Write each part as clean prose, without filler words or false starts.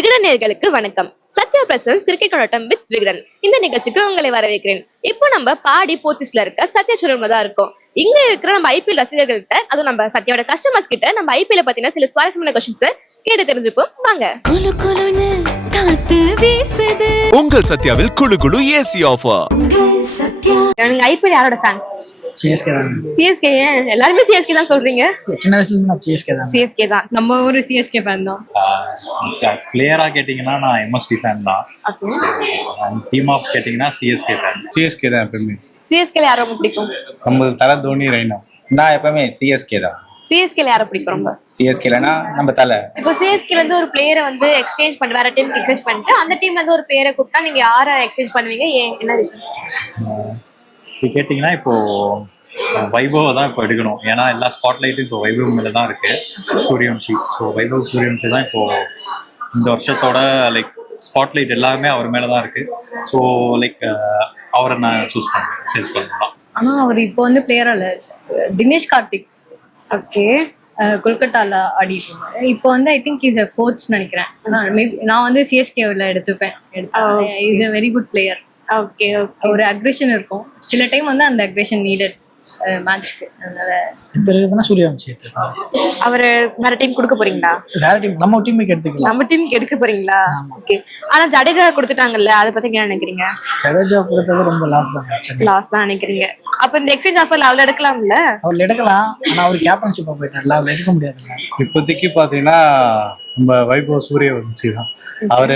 விகடன் நேயர்களுக்கு வணக்கம். Sathya presence cricket கொண்டாட்டம் வித் விகடன் இந்த நிகழ்ச்சிக்கு உங்களை வரவேற்கிறேன். இப்போ நம்ம பாடி போத்திஸ்ல இருக்க சத்யா ஷோரூம்ல தான் இருக்கோம். இங்க இருக்கிற நம்ம ஐபிஎல் ரசிகர்கள்ட்ட, அதுவும் நம்ம சத்யாவோட கஸ்டமர்ஸ் கிட்ட நம்ம ஐபிஎல் பத்தின சில சுவாரஸ்யமான கொஸ்டின்ஸ் கேட்டு தெரிஞ்சுப்போம். வாங்க. உங்கள் சத்யாவில் குளு குளு ஏசி ஆஃபர். நீங்க ஐபிஎல் யாரோட ஃபேன்? சிஎஸ்கே தான். சிஎஸ்கே. ஏன் எல்லாருமே சிஎஸ்கே தான் சொல்றீங்க? சின்ன வயசுல இருந்து நான் சிஎஸ்கே தான். சிஎஸ்கே தான். நம்ம ஒரு சிஎஸ்கே ஃபேன் தான். பிளேயரா கேட்டீங்கன்னா நான் எம்எஸ்டி ஃபேன் தான். டீம் ஆஃப் கேட்டீங்கன்னா சிஎஸ்கே ஃபேன். சிஎஸ்கே தான் எப்பவுமே. சிஎஸ்கே யாரை ரொம்ப பிடிக்கும்? நம்ம தலை தோனி ரெய்னா. நான் எப்பவுமே சிஎஸ்கே தான். சிஎஸ்கே யாரை பிடிக்கும் ரொம்ப? சிஎஸ்கேலனா நம்ம தலை. இப்போ சிஎஸ்கேல இருந்து ஒரு பிளேயரை வந்து எக்ஸ்சேஞ்ச் பண்ணி வேற டீமுக்கு எக்ஸ்சேஞ்ச் பண்ணிட்டு அந்த டீம்ல இருந்து ஒரு பிளேயரை கூப்பிட்டா நீங்க யாரை எக்ஸ்சேஞ்ச் பண்ணுவீங்க? ஏன், என்ன ரீசன்? இப்போ கேட்டிங்கன்னா இப்போ வைபவ தான் இப்போ எடுக்கணும். ஏன்னா எல்லா ஸ்பாட்லைட்டும் இப்போ வைபவ் மேலே தான் இருக்கு. சூரியவம்சி. ஸோ வைபவ் சூரியவம்சி தான் இப்போ இந்த வருஷத்தோட லைக் ஸ்பாட்லைட் எல்லாமே அவர் மேலே தான் இருக்கு. ஸோ லைக் அவரை நான் சூஸ் பண்ணுவேன், சேஞ்ச் பண்ணலாம். ஆனா அவர் இப்போ வந்து பிளேயரா இல்ல. தினேஷ் கார்த்திக் ஓகே கொல்கட்டால ஆடிட்டு இருந்தாரு. இப்போ வந்து I think is a coach நினைக்கிறேன். நான் வந்து சிஎஸ்கேவில் எடுத்துப்பேன். Is a very good player. Okay ஒரு அக்ரெஷன் இருக்கும் சில டைம் வந்து அந்த அக்ரெஷன் நீடட் மேட்ச்க்கு. அதனால இப்போ இருக்குதுன்னா சூரியவம்சி. அவரு வேற டீம் கொடுக்க போறீங்களா? வேற டீம் நம்ம டீமுக்கு எடுத்துக்கலாம். நம்ம டீமுக்கு எடுக்க போறீங்களா? ஓகே. ஆனா ஜடேஜா கொடுத்துட்டாங்கல்ல, அதை பத்தி என்ன நினைக்கிறீங்க? ஜடேஜா கொடுத்தது ரொம்ப லாஸ் தான். லாஸ் தான் நினைக்கிறீங்க? அப்ப இந்த எக்ஸ்சேஞ்ச் ஆஃபர்ல அவளை எடுக்கலாம்ல? அவர் எடுக்கலாம், ஆனா அவர் கேப்டன்ஷிப்பா போயிட்டார்ல, அவர் எடுக்க முடியாதுங்க. இப்போதைக்கு பாத்தீங்கன்னா நம்ம வைபவ் சூரியவம்சி தான். அவரை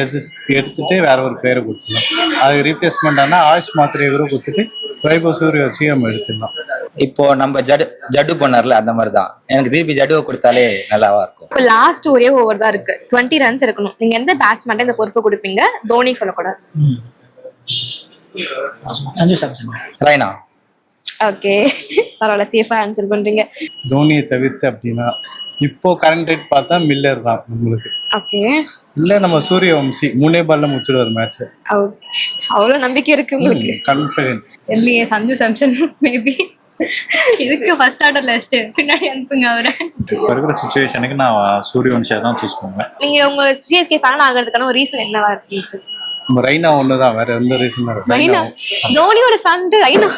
எடுத்துட்டு வேற ஒரு பேரை கொடுத்துடலாம். அதுக்கு ரீப்ளேஸ்மெண்ட் ஆனா ஆயுஷ் மாத்திரையை கூட கொடுத்துட்டு வைபவ் சூரியவம்சி நம்ம எடுத்துடலாம். இப்போ நம்ம ஜட்டு பண்ணார்ல, அந்த மாதிரி தான். எனக்கு திருப்பி ஜடுவை கொடுத்தாலே நல்லாவா இருக்கும். இப்போ லாஸ்ட் ஒரே ஓவர் தான் இருக்கு. 20 ரன்ஸ் இருக்கணும். நீங்க எந்த பேட்ஸ்மேன் இந்த பொறுப்பு கொடுப்பீங்க? தோனி சொல்லக்கூடாது. சஞ்சு சாம்சன். ரைனா. ஓகே, பரவாயில்ல, சேஃபா ஆன்சர் பண்றீங்க. தோனியை தவிர்த்து அப்படின்னா இப்போ கரண்ட் ரேட் பார்த்தா மில்லர் தான் நம்மளுக்கு. ஓகே. இல்ல நம்ம சூரியவம்சி 3 பால்ல முடிச்சிடுவார் மேட்ச். அவ்வளவு நம்பிக்கை இருக்கு உங்களுக்கு? கான்ஃபிடன்ஸ் இல்லையே. சஞ்சு சாம்சன் மேபி இதுக்கு ஃபர்ஸ்ட் ஆர்டர்ல வச்சு பின்னாடி அனுப்புங்க அவரை. இப்போ இருக்கிற சுச்சுவேஷனுக்கு நான் சூரியவம்சியை தான் சூஸ் பண்ணுவேன். நீங்க உங்க சிஎஸ்கே ஃபேன் ஆகிறதுக்கான ஒரு ரீசன் என்னவா இருந்துச்சு? நம்ம ரெய்னா ஒண்ணுதான், வேற எந்த ரீசன்? ரெய்னா தோனியோட fan Raina.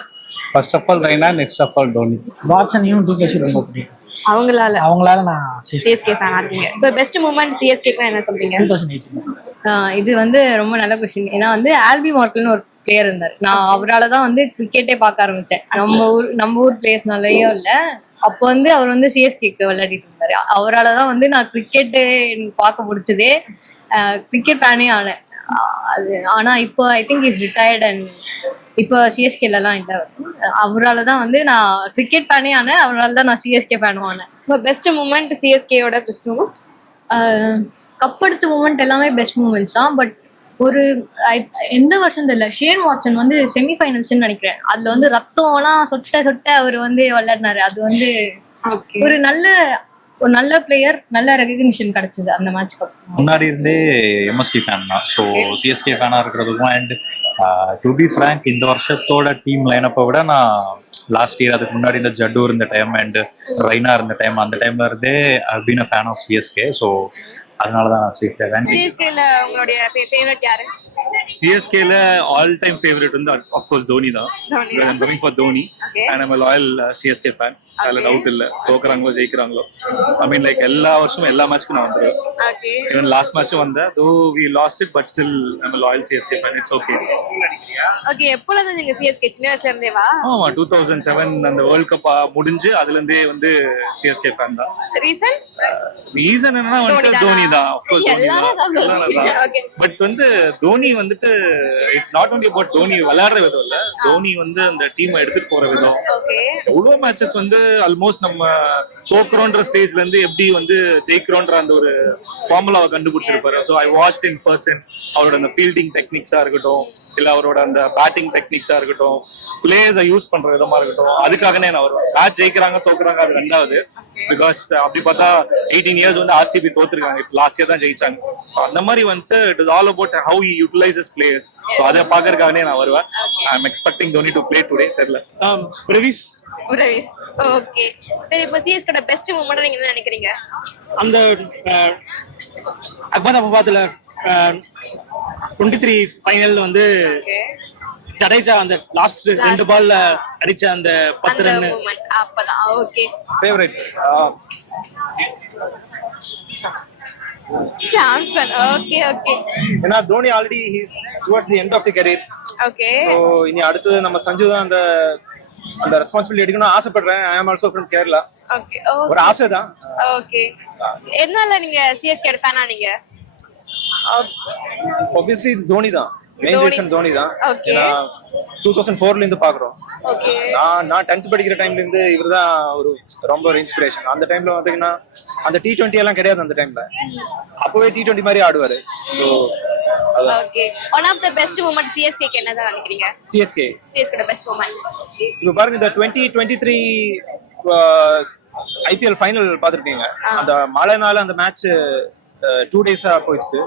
First of all Raina, next of all Dhoni. வாட்சனையும் டூப்ளசி ரொம்ப பிடிக்கும். அவங்களால நான் சிஎஸ்கே ஃபேன் ஆறீங்க. சோ பெஸ்ட் மூமெண்ட் சிஎஸ்கேக்கு என்ன சொல்றீங்க? 2018. இது வந்து ரொம்ப நல்ல கொஸ்டின். ஏன்னா வந்து ஆல்பி மார்க்கல்னு ஒரு பிளேயர் இருந்தார். நான் அவரால் தான் வந்து கிரிக்கெட்டே பார்க்க ஆரம்பிச்சேன். நம்ம ஊர் பிளேயர்ஸ்னாலயோ இல்லை. அப்போ வந்து அவர் வந்து சிஎஸ்கேக்கு விளையாடிட்டு இருந்தாரு. அவரால் தான் வந்து நான் கிரிக்கெட்டு பார்க்க முடிச்சதே, கிரிக்கெட் ஃபேனே ஆனேன். அது ஆனால் இப்போ I think is retired and இப்போ சிஎஸ்கேலாம் இல்லை. அவரால் தான் வந்து நான் கிரிக்கெட் ஃபேனே ஆனேன். அவரால் தான் நான் சிஎஸ்கே ஃபேனும் ஆனேன். இப்போ பெஸ்ட் மூமெண்ட் சிஎஸ்கேயோட பெஸ்ட் மூமெண்ட் கப்படுத்த மூமெண்ட் எல்லாமே பெஸ்ட் மூமெண்ட்ஸ் தான். பட் ஒரு எந்த வருஷம் தெரியல, ஷேன் வாட்சன் வந்து செமிஃபைனல்ஸ்ன்னு நினைக்கிறேன். அதுல வந்து ரத்தம்லாம் சொட்ட அவர் வந்து விளையாடினாரு. அது வந்து ஒரு நல்ல பிளேயர், நல்ல ரெகக்னிஷன் கிடைச்சது அந்த மேட்ச்க்கு. முன்னாடி இருந்தே எம்எஸ்டி ஃபேன் தான். ஸோ சிஎஸ்கே ஃபேனாக இருக்கிறதுக்கும் அண்ட் டு பி ஃப்ராங்க் இந்த வருஷத்தோட டீம் லைனப்பை விட நான் லாஸ்ட் இயர் அதுக்கு முன்னாடி இந்த ஜட்டு இருந்த டைம் அண்ட் ரெய்னா இருந்த டைம், அந்த டைம்ல இருந்தே I been a fan of CSK. So அதனால தான் நான் சிஎஸ்கே ஃபேன். சிஎஸ்கேல உங்களுடைய ஃபேவரட் யாரு? சிஎஸ்கேல ஆல் டைம் ஃபேவரட் வந்து ஆஃப் கோர்ஸ் தோனி தான். I'm coming for Dhoni and I'm a loyal CSK fan. அதுல டவுட் இல்ல. தோக்குறாங்களோ ஜெயிக்கிறாங்களோ ஐ மீன் லைக் எல்லா வருஷமும் எல்லா மேட்ச்க்கும் நான் வந்துருவேன். ஈவன் லாஸ்ட் மேட்சும் வந்தேன். Though we lost it but still I am a loyal CSK fan. It's okay. Okay. எப்போல இருந்து நீங்க சிஎஸ்கே? சின்ன வயசுல இருந்தேவா? ஆமா, 2007 அந்த வேர்ல்ட் கப் முடிஞ்சு அதுல இருந்தே வந்து சிஎஸ்கே ஃபேன் தான். ரீசன் என்னன்னா வந்து தோனி தான். ஆஃப் கோர்ஸ் தோனி தான். பட் வந்து தோனி வந்துட்டு it's not only about Dhoni விளையாடுற விதம் இல்ல, தோனி வந்து அந்த டீமை எடுத்துட்டு போற விதம். எவ்வளவு மேட்சஸ் வந்து ஆல்மோஸ்ட் நம்ம தோக்குறோன்ற ஸ்டேஜ்ல இருந்து எப்படி வந்து ஜெயிக்கிறோன்ற அந்த ஒரு ஃபார்முலாவை கண்டுபிடிச்சிருப்பாரு. So I watched in person. அவரோட அந்த ஃபீல்டிங் டெக்னிக்ஸா இருக்கட்டும், இல்ல அவரோட அந்த பேட்டிங் டெக்னிக்ஸா இருக்கட்டும், பிளேயர்ஸை யூஸ் பண்ற விதமா இருக்கட்டும், அதுக்காகனே நான் வருவேன். மேட்ச் ஜெயிக்கிறாங்க தோக்குறாங்க அது ரெண்டாவது. பிகாஸ் அப்படி பார்த்தா 18 இயர்ஸ் வந்து ஆர்சிபி தோத்துருக்காங்க, இப்போ லாஸ்ட் இயர் தான் ஜெயிச்சாங்க. அந்த மாதிரி வந்துட்டு it is all about how he utilises players. So அதை பாக்குறதுக்காகனே நான் வருவேன். I am expecting Dhoni to play today. தெரியல. பிரவிஸ். ஓகே. சரி, இப்போ சிஎஸ்கேட பெஸ்ட் மூமெண்ட் நீங்க என்ன நினைக்கிறீங்க? அந்த அக்பர் அபாபாத்ல 23 ஃபைனல் வந்து ஜடேஜா அந்த லாஸ்ட் 2 பால்ல அடிச்ச அந்த 10 அந்த ரன் மூமெண்ட் அப்பதான். Okay, favourite Samson. Okay okay ஏன்னா Dhoni already he's towards the end of the career. Okay so இனி அடுத்தது நம்ம சஞ்சு தான் அந்த ரெஸ்பான்சிபிலிட்டி எடுக்கணும்னு ஆசைப்படுறேன். ஐ ஆம் ஆல்சோ ஃப்ரம் கேரளா. ஓகே ஒரு ஆசை தான். ஓகே. எதனால நீங்க சிஎஸ்கே ஃபேனா நீங்க? ஆப்வியஸ்லி இது தோனி தான். மெயின் ரீசன் தோனி தான். Okay. ஏன்னா 2004ல இருந்து பாக்குறோம். ஓகே. நான் 10th படிக்கிற டைம்ல இருந்து இவர்தான் ரொம்ப ஒரு இன்ஸ்பிரேஷன். அந்த டைம்ல பாத்தீங்கன்னா அந்த T20 எல்லாம் கிடையாது. அந்த டைம்ல அப்பவே T20 மாதிரி ஆடுவாரு. So okay. One of the best moment சிஎஸ்கேக்கு என்னதான் நினைக்கிறீங்க? சிஎஸ்கே பெஸ்ட் மூமெண்ட் இப்ப பாருங்க, இந்த 2023 ஐபிஎல் ஃபைனல் பாத்துருக்கீங்க. அந்த மழைனால அந்த மேட்ச் 2 டேஸா போயிடுச்சு.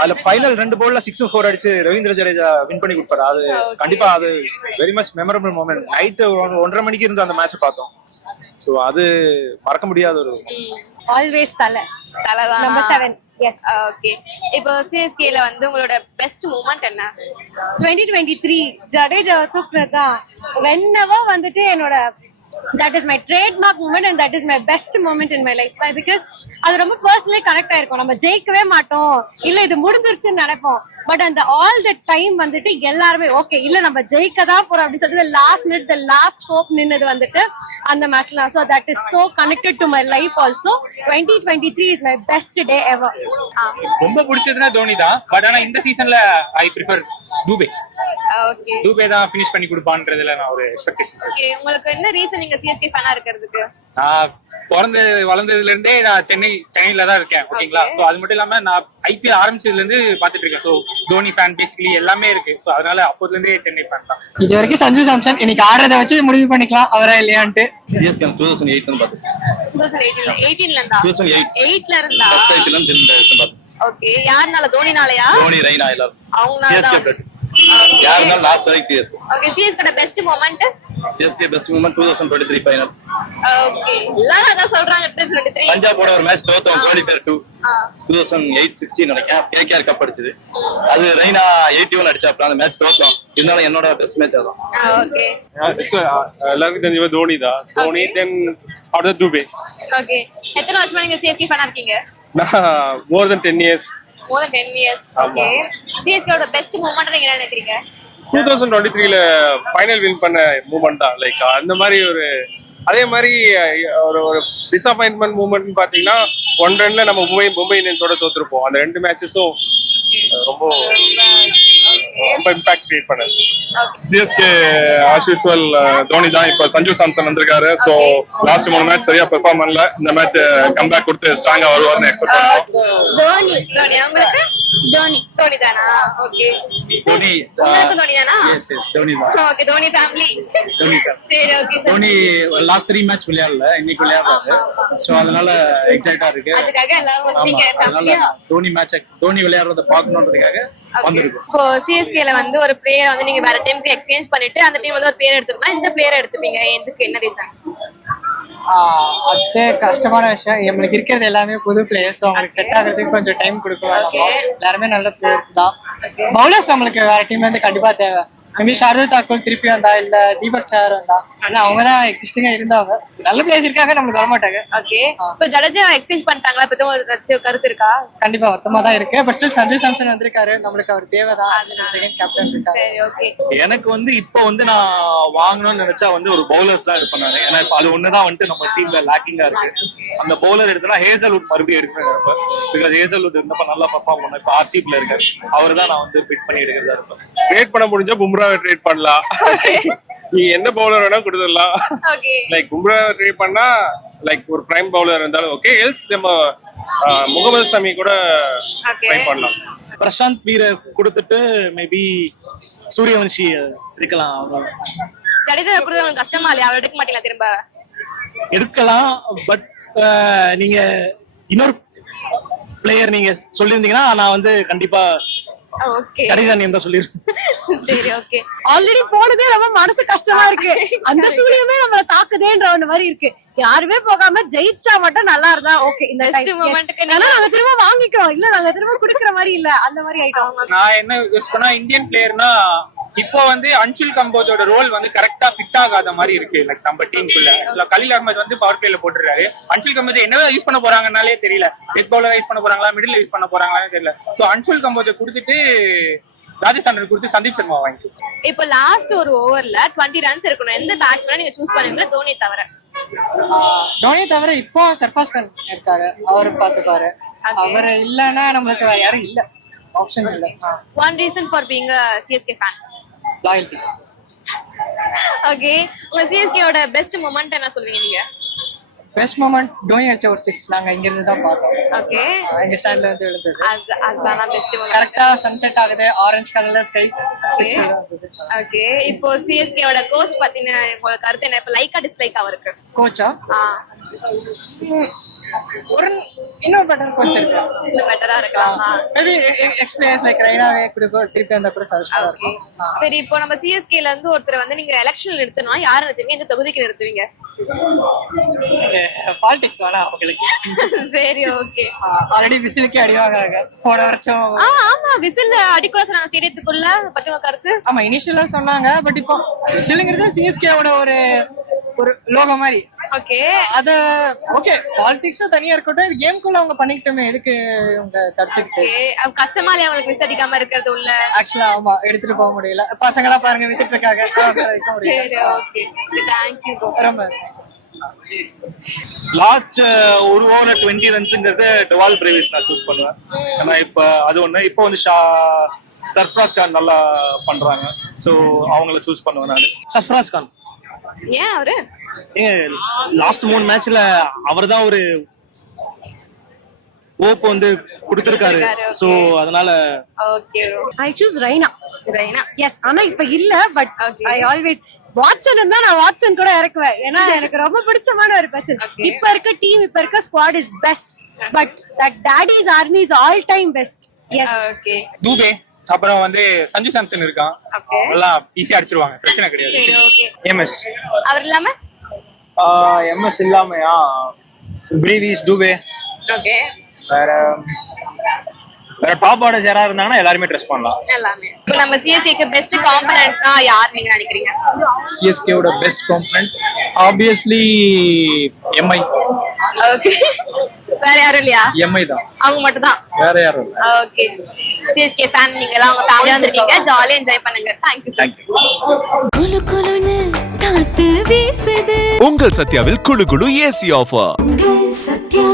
அதுல ஃபைனல் 2 பால்ல 6 4 அடிச்சு ரவீந்திர ஜடேஜா வின் பண்ணி கொடுப்பாரு. அது கண்டிப்பா அது very much memorable moment. Night 1:30 மணிக்கு இருந்து அந்த மேட்ச் பார்த்தோம். சோ அது மறக்க முடியாத ஒரு ஆல்வேஸ் தலதான். நம்பர் 7. எஸ். ஓகே. இப்போ சிஎஸ்கேல வந்து உங்களோட பெஸ்ட் மூமெண்ட் என்ன? 2023 ஜடேஜா தூக்குனதுதான். whenever வந்துட்டு என்னோட that is my trademark moment and that is my best moment in my life. Why? Because அது ரொம்ப personally connect ஆயிருக்கும். நம்ம ஜெயிக்கவே மாட்டோம், இல்ல இது முடிஞ்சிருச்சுன்னு நினைப்போம். பட் அந்த ஆல் த டைம் வந்துட்டு எல்லாருமே ஓகே இல்ல நம்ம ஜெயிக்கதான் போறோம் அப்படின்னு சொல்லிட்டு last minute the last hope நின்னது வந்துட்டு அந்த மேட்ச்ல. So that is so connected to my life also. 2023 is my best day ever. ரொம்ப பிடிச்சதுன்னா தோனி தான். பட் ஆனா இந்த சீசன்ல I prefer Dube. Okay. Dube தான் ஃபினிஷ் பண்ணி கொடுப்பான்றதுல நான் ஒரு எக்ஸ்பெக்டேஷன். ஓகே. உங்களுக்கு என்ன ரீசன் நீங்க சிஎஸ்கே ஃபேனா இருக்கிறதுக்கு? நான் பிறந்து வளர்ந்ததுல இருந்தே நான் சென்னையில தான் இருக்கேன். ஓகேங்களா? சோ அது மட்டும் இல்லாம நான் ஐபிஎல் ஆரம்பிச்சதுல இருந்து பாத்துட்டு இருக்கேன். சோ தோனி ஃபேன் பேசிக்கலி எல்லாமே இருக்கு. சோ அதனால அப்போதுல இருந்தே சென்னை ஃபேன் தான். இது வரைக்கும் சஞ்சு சாம்சன். இன்னைக்கு ஆடுறத வச்சு முடிவு பண்ணிக்கலாம் அவரா இல்லையான்ட்டு. சிஎஸ்கே 2008 ல பாத்து. 2018ல இருந்தா? 8ல இருந்தா? ஓகே. யாருனால? தோனினாலயா? தோனி, ரெய்னா எல்லாரும். அவங்கனால. யாருனால லாஸ்ட் வரைக்கும் CSK. Okay. CSK best moment? CSK best moment 2023 final. Okay. எல்லாரும் அத சொல்றாங்க. 2023 பஞ்சாபோட ஒரு மேட்ச் தோத்தோம். குவாலிஃபயர் 2 2008-16 நினைக்கிறேன். கேகேஆர் கப் அடிச்சது. அது ரெய்னா 81 அடிச்சாப்ல. அந்த மேட்ச் தோத்தோம். இருந்தாலும் என்னோட பெஸ்ட் மேட்ச் அதான். ஓகே. எல்லாருக்கும் தெரிஞ்ச தோனி தான். தோனி தென் அடுத்து தூபே. ஓகே. எத்தனை வருஷமா நீங்க சிஎஸ்கே ஃபேனா இருக்கீங்க? நான் மோர் தென் 10 years. more than 10 years. Okay. CSK ஓட பெஸ்ட் மூமெண்ட் நீங்க என்ன நினைக்கிறீங்க? 2023ல ஃபைனல் வின் பண்ண மூமெண்ட் தான். லைக் அந்த மாதிரி அதே மாதிரி ஒரு டிசப்பாயின்மெண்ட் மூமெண்ட்னு பாத்தீங்கன்னா 1 ரன்ல நம்ம மும்பை இந்தியன்ஸோட தோத்துருப்போம். அந்த 2 மேட்சஸும் ரொம்ப இம்பாக்ட் கிரியேட் பண்ணது. சிஎஸ்கே ஆஸ் யூசுவல் தோனி தான். இப்ப சஞ்சு சாம்சன் வந்திருக்காரு. சோ லாஸ்ட் 3 மேட்ச் சரியா பெர்ஃபார்ம் பண்ணல. இந்த மேட்ச் கம்பேக் கொடுத்து ஸ்ட்ராங்கா வருவார்னு எக்ஸ்பெக்ட் பண்றோம். தோனி உங்களுக்கு தோனி தானா? ஓகே. தோனி உங்களுக்கு தோனி தானா? எஸ் தோனி தான். ஓகே. தோனி ஃபேமிலி. சரி. ஓகே. தோனி லாஸ்ட் 3 மேட்ச் விளையாடல, இன்னைக்கு விளையாடுறாரு. சோ அதனால எக்ஸைட்டா இருக்கு. அதுக்காக எல்லாரும் வந்தீங்க ஃபேமிலியா? தோனி விளையாடுறத பார்க்கணும்ன்றதுக்காக வந்திருக்கோம். இப்போ சிஎஸ்கேல வந்து ஒரு பிளேயர் வந்து நீங்க வேற டீமுக்கு எக்ஸ்சேஞ்ச் பண்ணிட்டு அந்த டீம் வந்து ஒரு பிளேயர் எடுத்துக்கணும். இந்த பிளேயர் எடுத்துப்பீங்க, எதுக்கு, என்ன ரீசன்? அது கஷ்டமான விஷயம். நம்மளுக்கு இருக்கிறது எல்லாமே புது பிளேயர்ஸ். அவங்களுக்கு செட் ஆகிறதுக்கு கொஞ்சம் டைம் கொடுக்கணும். எல்லாருமே நல்ல பிளேயர்ஸ் தான். பவுலர்ஸ் நம்மளுக்கு வேற டீம்ல இருந்து கண்டிப்பா தேவை. மேபி ஷார்துல் தாக்கூர் திருப்பி வந்தா, இல்ல தீபக் சார் வந்தா. ஆனா அவங்க தான் எக்ஸிஸ்டிங்கா இருந்தாங்க. நல்ல பிளேயர்ஸ் இருக்காங்க, நம்மளுக்கு வர மாட்டாங்க. ஓகே. இப்போ ஜடேஜா எக்ஸ்சேஞ்ச் பண்ணிட்டாங்களா? இப்போ கருத்து இருக்கா? கண்டிப்பா வருத்தமா தான் இருக்கு. பட் ஸ்டில் சஞ்சு சாம்சன் வந்திருக்காரு, நம்மளுக்கு அவர் தேவைதான். செகண்ட் கேப்டன் இருக்காரு. சரி. ஓகே. எனக்கு வந்து இப்போ வந்து நான் வாங்கணும்னு நினைச்சா வந்து ஒரு பவுலர்ஸ் தான் இருப்பேன் நான். ஏன்னா அது ஒண்ணுதான் வந்துட்டு நம்ம டீம்ல லேக்கிங்கா இருக்கு. அந்த பவுலர் எடுத்தா ஹேசல்வுட் மறுபடியும் எடுக்கணும் இருப்பேன். பிகாஸ் ஹேசல்வுட் இருந்தப்ப நல்லா பர்ஃபார்ம் பண்ண. இப்போ ஆர்சிபில இருக்காரு. அவர் தான் நான் வந்து பிட் பண்ணி எடுக்கிறதா இருப்பேன். ட்ரேட் பண்ண முடிஞ்சா பும்ராவை ட்ரேட் பண்ணலாம். நீ என்ன பவுலர் வேணா கொடுத்துடலாம். லைக் பும்ராவை ட்ரேட் பண்ணா லைக் ஒரு பிரைம் பவுலர் இருந்தாலும் ஓகே. எல்ஸ் நம்ம முகமது ஷமி கூட ட்ரை பண்ணலாம். பிரசாந்த் வீர கொடுத்துட்டு மேபி சூரியவன்ஷி எடுக்கலாம். ஜடேஜா கொடுத்தது கஷ்டமா இல்லையா? அவர் எடுக்க மாட்டீங்களா? திரும்ப எடுக்கலாம். பட் நீங்க இன்னொரு பிளேயர் நீங்க சொல்லியிருந்தீங்கன்னா நான் வந்து கண்டிப்பா ஓகே கடைசி நேம் தான் சொல்லிருக்கேன். சரி ஓகே. ஆல்ரெடி போனதே ரொம்ப மனசு கஷ்டமா இருக்கு. அந்த சூரியமே நம்மள தாக்குதேன்ற ஒண்ணு மாதிரி இருக்கு. யாருமே போகாம ஜெயிச்சா மட்டும் நல்லா இருந்தா ஓகே. இந்த Best moment-க்கு ஆனா நாங்க திரும்ப வாங்கிக்கிறோம், இல்ல நாங்க திரும்ப குடுக்குற மாதிரி இல்ல, அந்த மாதிரி ஆயிட்டோம். நான் என்ன யூஸ் பண்ணா இந்தியன் பிளேயர்னா இப்போ வந்து அன்சுல் கம்போஜோட ரோல் வந்து கரெக்டா ஃபிட் ஆகாத மாதிரி இருக்கு லைக் நம்ம டீமுக்குள்ள. ஆக்சுவலா கலீல் அகமது வந்து பவர் பிளேல போட்டுறாரு. அன்சுல் கம்போஜ் என்னதான் யூஸ் பண்ண போறாங்கன்னாலே தெரியல. டெத் பவுலரா யூஸ் பண்ண போறாங்களா, மிடில் யூஸ் பண்ண போறாங்களான்னு தெரியல. சோ அன்சுல் கம்போஜை கொடுத்துட்டு ராஜஸ்தான் கொடுத்து சந்தீப் சர்மா வாங்கிட்டு. இப்போ லாஸ்ட் ஒரு ஓவர்ல 20 ரன்ஸ் இருக்கணும். எந்த பேட்ஸ்மேனை நீங்க சூஸ் பண்ணுவீங்க தோனி தவிர? தோனி தவிர இப்போ சர்ஃபாஸ் கான் இருக்காரு, அவரு பாத்துப்பாரு. அவரு இல்லன்னா நம்மளுக்கு வேற யாரும் இல்ல, ஆப்ஷன் இல்ல. One reason for being a CSK fan. Loyalty. Okay. உங்க CSK ஓட பெஸ்ட் மொமெண்ட் என்ன சொல்வீங்க நீங்க? பெஸ்ட் மொமெண்ட் தோனி அடிச்ச ஒரு 6 நாங்க இங்க இருந்து தான் பார்த்தோம். ஓகே. எங்க ஸ்டாண்ட்ல இருந்து விழுந்தது. அதுதான் பெஸ்ட் மொமெண்ட். கரெக்டா சன்செட் ஆகுது, ஆரஞ்சு கலர்ல ஸ்கை. ஓகே. இப்போ CSK ஓட கோச் பத்தின உங்க கருத்து என்ன? இப்ப லைக்கா டிஸ்லைக்கா அவருக்கு? கோச்சா ஒரு இன்னும் பெட்டர் கோச் இருக்கு, இன்னும் பெட்டரா இருக்கலாமா? மேபி எக்ஸ்பீரியன்ஸ் லைக் ரைனாவே கொடுக்க திருப்பி அந்த கூட சஜஸ்ட் இருக்கும். சரி, இப்போ நம்ம CSKல இருந்து ஒருத்தர் வந்து நீங்க எலெக்ஷன்ல நிறுத்தணும், யாரை நிறுத்துவீங்க? எந்த தொகுதிக்கு நிறுத்துவீங்க? பாலிடிக்ஸ் வேணா உங்களுக்கு. சரி ஓகே. ஆல்ரெடி விசிலுக்கே அடி வாங்குறாங்க போன வருஷம். ஆமா, விசில் அடிக்கூட சொன்னாங்க ஸ்டேடியத்துக்குள்ள. பத்தி உங்க கருத்து? ஆமா, இனிஷியலா சொன்னாங்க, பட் இப்போ விசிலுங்கிறது சிஎஸ்கேவோட ஒரு லோகோ மாதிரி. ஓகே. அத ஓகே பாலிடிக்ஸும் தனியா இருக்கட்டும், இது கேம்குள்ள அவங்க பண்ணிக்கிட்டோமே, எதுக்கு இவங்க தடுத்துக்கிட்டு? கஷ்டமா இல்லையா உங்களுக்கு விசில் அடிக்காம இருக்கிறது உள்ள? ஆக்சுவலா ஆமா, எடுத்துட்டு போக முடியல. பசங்களா பாருங்க வித்துட்டு இருக்காங்க. சரி ஓகே, தேங்க்யூ. ரொம்ப லாஸ்ட் ஒரு ஓவர்ல 20 ரன்ஸ்ங்கிறது டெவால் பிரேவிஸ் நான் சூஸ் பண்ணுவேன். ஏன்னா இப்ப அது ஒண்ணு. இப்போ வந்து சர்ஃப்ராஸ் கான் நல்லா பண்றாங்க, சோ அவங்கள சூஸ் பண்ணுவேன் நான். சர்ஃப்ராஸ் கான் ஏன் அவரு? லாஸ்ட் 3 மேட்ச்ல அவர் தான் ஒரு ஓப் வந்து கொடுத்திருக்காரு, சோ அதனால okay. I choose Raina. Raina yes. ஆனா இப்ப இல்ல, பட் ஐ ஆல்வேஸ் வாட்சன் தான் நான் வாட்சன் கூட இறக்குவேன். ஏன்னா எனக்கு ரொம்ப பிடிச்சமான ஒரு பர்சன். இப்ப இருக்க டீம், இப்ப இருக்க squad is best, but that daddy's army is all time best. Yes. Okay. Dube, அப்புறம் வந்து சஞ்சு சாம்சன் இருக்கான், எல்லாம் ஈஸியா அடிச்சிருவாங்க, பிரச்சனை கிடையாது. சரி ஓகே. எம்எஸ் அவர் இல்லாம எம்எஸ் இல்லாமயா பிரேவிஸ், டூபே. ஓகே. வேற டாப் ஆர்டர்ஸ் யாரா இருந்தாங்கன்னா எல்லாருமே ட்ரெஸ் பண்ணலாம். எல்லாமே. இப்போ நம்ம CSKக்கு பெஸ்ட் காம்பனன்ட்னா யார் நீங்க நினைக்கிறீங்க? சிஎஸ்கேவோட best component obviously MI. Okay. வேற யாரும் இல்லையா? எம்ஐ தான், அவங்க மட்டும் தான், வேற யாரும் இல்ல. ஓகே. CSK ஃபேன் நீங்க எல்லாம் உங்க ஃபேமிலியா வந்திருக்கீங்க, ஜாலியா என்ஜாய் பண்ணுங்க. தேங்க்யூ. குளு குளுன்னு காத்து வீசுது. உங்கள் சத்யாவில் குளு குளு ஏசி ஆஃபர். சத்யா.